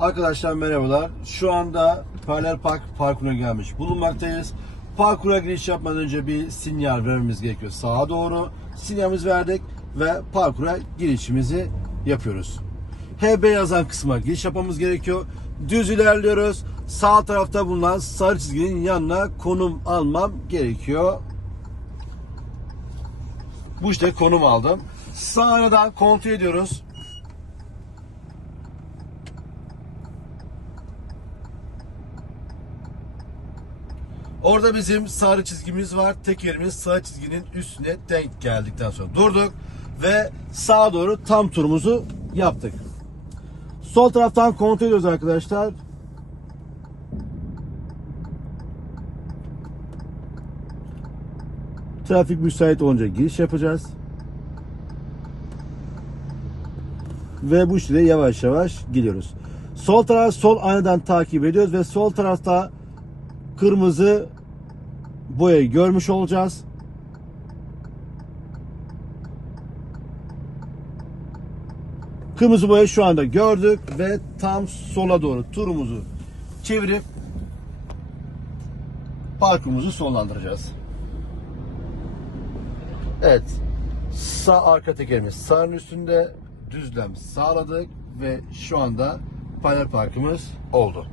Arkadaşlar merhabalar. Şu anda Paralel Park parkuruna gelmiş bulunmaktayız. Parkura giriş yapmadan önce bir sinyal vermemiz gerekiyor. Sağa doğru sinyalimizi verdik ve parkura girişimizi yapıyoruz. HB yazan kısma giriş yapmamız gerekiyor. Düz ilerliyoruz. Sağ tarafta bulunan sarı çizginin yanına konum almam gerekiyor. Bu işte konum aldım. Sağdan kontrol ediyoruz. Orada bizim sarı çizgimiz var. Tekerimiz sağ çizginin üstüne denk geldikten sonra durduk ve sağa doğru tam turumuzu yaptık. Sol taraftan kontrol ediyoruz arkadaşlar. Trafik müsait olunca giriş yapacağız. Ve bu şekilde yavaş yavaş gidiyoruz. Sol taraf sol aynadan takip ediyoruz ve sol tarafta kırmızı boyayı görmüş olacağız. Kırmızı boyayı şu anda gördük ve tam sola doğru turumuzu çevirip parkurumuzu sonlandıracağız. Evet. Sağ arka tekerimiz sağın üstünde düzlem sağladık ve şu anda paralel parkımız oldu.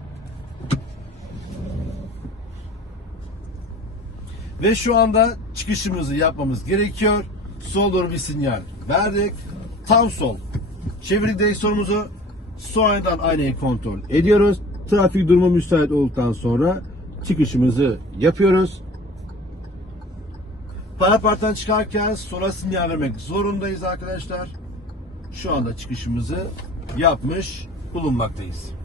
Ve şu anda çıkışımızı yapmamız gerekiyor. Sol doğru bir sinyal verdik. Tam sol. Çevirdik direksiyonumuzu. Sonradan aynayı kontrol ediyoruz. Trafik durumu müsait olduktan sonra çıkışımızı yapıyoruz. Paraparttan çıkarken sola sinyal vermek zorundayız arkadaşlar. Şu anda çıkışımızı yapmış bulunmaktayız.